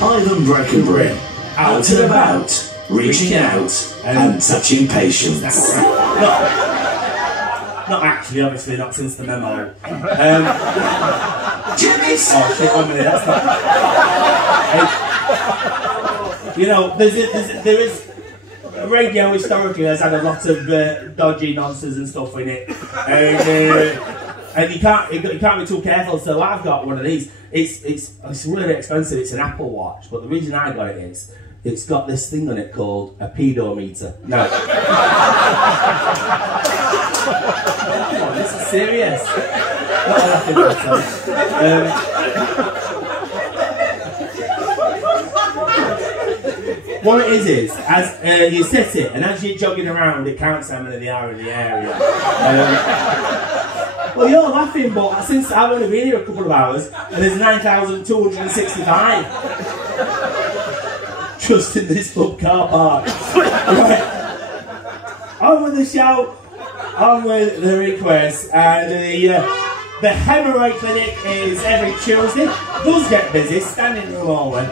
Ivan Brackenbury, out and about, reaching out and touching patients. Not actually, obviously, not since the memo. Jimmy's! Oh shit, 1 minute, that's not... You know, there is... Radio historically has had a lot of dodgy nonsense and stuff in it. And you can't be too careful, so I've got one of these. It's really expensive, it's an Apple Watch, but the reason I got it is, it's got this thing on it called a pedometer. No. Oh, this is serious. Not laughing at what it is as you set it, and as you're jogging around, it counts how many there are in the area. Well, you're laughing, but since I've only been here a couple of hours, and there's 9,265 just in this pub car park. Right. On with the show, on with the request, and the hemorrhoid clinic is every Tuesday. Does get busy, standing room only.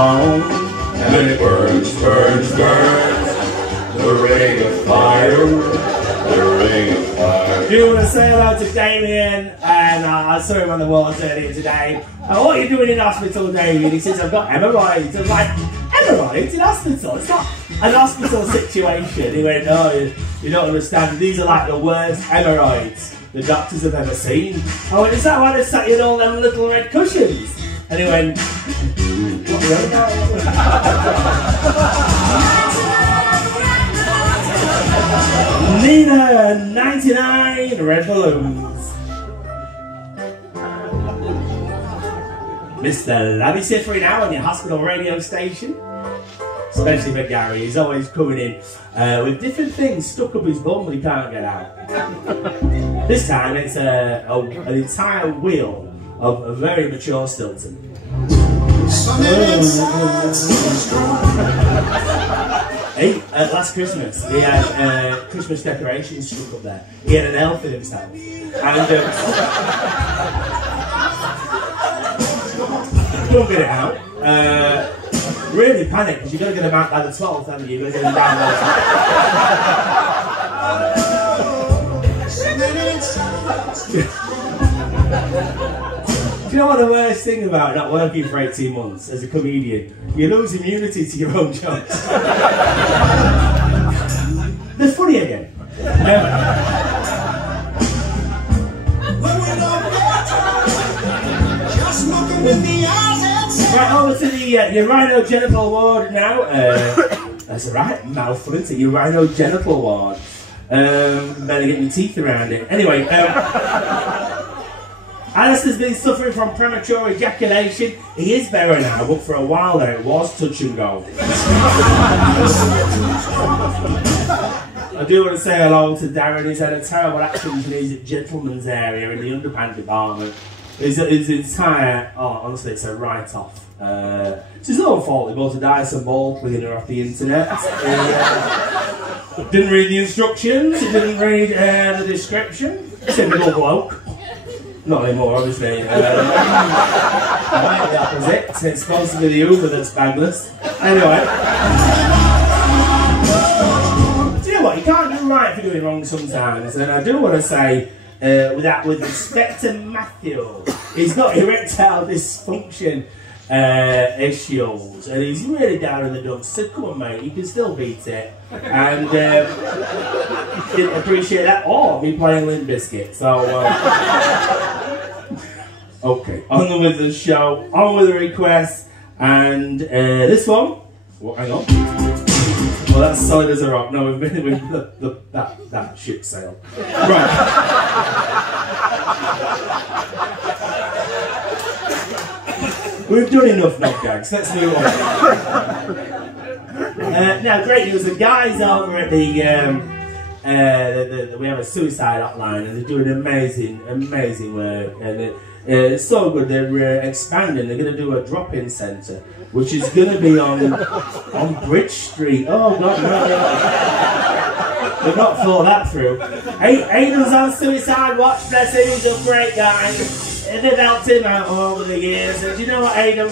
And it burns, burns, burns, the ring of fire, the ring of fire. Do you want to say hello to Damien? And I saw him on the walls earlier today. What are you doing in hospital, Damien? He says, I've got hemorrhoids. I'm like, hemorrhoids in hospital? It's not an hospital situation. He went, no, you don't understand. These are like the worst hemorrhoids the doctors have ever seen. I went, is that why they sat you in all them little red cushions? And he went, what the hell? Nina, 99 red balloons. Mr. Labby Siffery now on your hospital radio station. Especially for Gary, he's always coming in with different things stuck up his bum that he can't get out. This time it's an entire wheel of a very mature Stilton. Hey, last Christmas, he had Christmas decorations stuck up there. He had an elf in himself. And couldn't get it out. Really panicked, because you've got to get them out by the 12th, haven't you? You've got to get them down by Do you know what the worst thing about not working for 18 months as a comedian? You lose immunity to your own jokes. They're funny again. Right, over to the urogenital ward now. That's right, mouthful, isn't it? Urogenital ward. Better get my teeth around it. Anyway, Alice has been suffering from premature ejaculation. He is better now, but for a while there it was touch and go. I do want to say hello to Darren. He's had a terrible accident in his gentleman's area in the underpants department. His entire, honestly, it's a write-off. It's his own fault. He bought a Dyson ball cleaner off the internet. Didn't read the instructions. He didn't read the description. Typical bloke. Not anymore, obviously. Quite the opposite. It's supposed to be the Uber that's bagless. Anyway. Do you know what? You can't do right for doing wrong sometimes. And I do want to say, with respect to Matthew, he's got erectile dysfunction issues, and he's really down in the dumps. So come on, mate, you can still beat it. And didn't appreciate that or me playing Limp Bizkit. So okay, on with the show, on with the requests, and this one. Well, hang on. Well, that's solid as a rock. No, we've been with that ship sail. Right. We've done enough knob gags. Let's move on. Now, great news. The guys over at the we have a suicide hotline, and they're doing amazing work. And it's so good. They're expanding. They're going to do a drop-in centre, which is going to be on Bridge Street. Oh God, no. They've not thought that through. Aiden's on suicide watch. Bless him. He's a great guy. they've helped him out over the years. And do you know what, Aidan?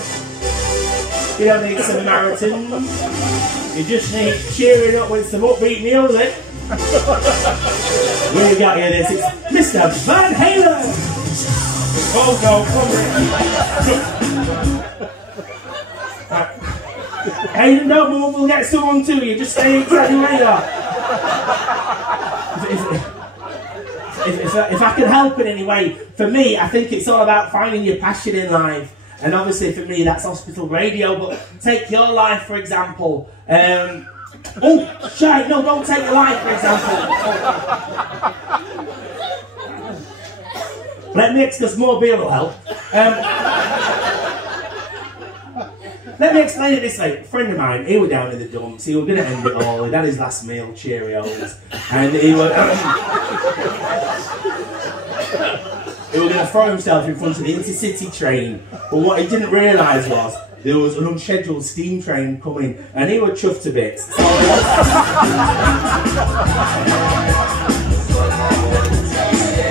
You don't need Samaritans. You just need cheering up with some upbeat music. We've got you this. It's Mr. Van Halen. Oh no, come on. Aidan, don't move. We'll get someone to you. Just stay exactly where you are. If I can help in any way, for me, I think it's all about finding your passion in life. And obviously for me, that's hospital radio. But take your life, for example. Oh, shite, no, don't take your life, for example. Let me because more beer will help. Let me explain it this way. A friend of mine, he was down in the dumps. He was going to end it all. He'd had his last meal, Cheerios. And he was going to throw himself in front of the intercity train. But what he didn't realise was there was an unscheduled steam train coming. And he was chuffed to bits. So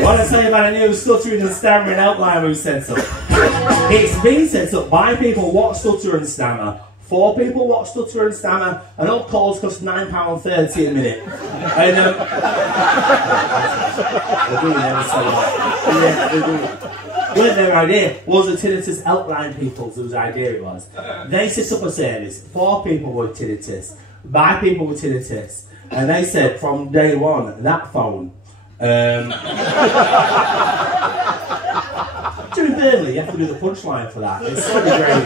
what I tell you about a new stuttering and stammering outline we've set up. It's been set up by people what stutter and stammer, 4 people what stutter and stammer, and all calls cost £9.30 a minute. And they're doing ever so well. Yeah, they're doing. Well, their idea was the tinnitus helpline people, whose idea it was. They set up a service, 4 people with tinnitus, by people with tinnitus, and they said from day one that phone. During Burnley, you have to do the punchline for that. It's so great.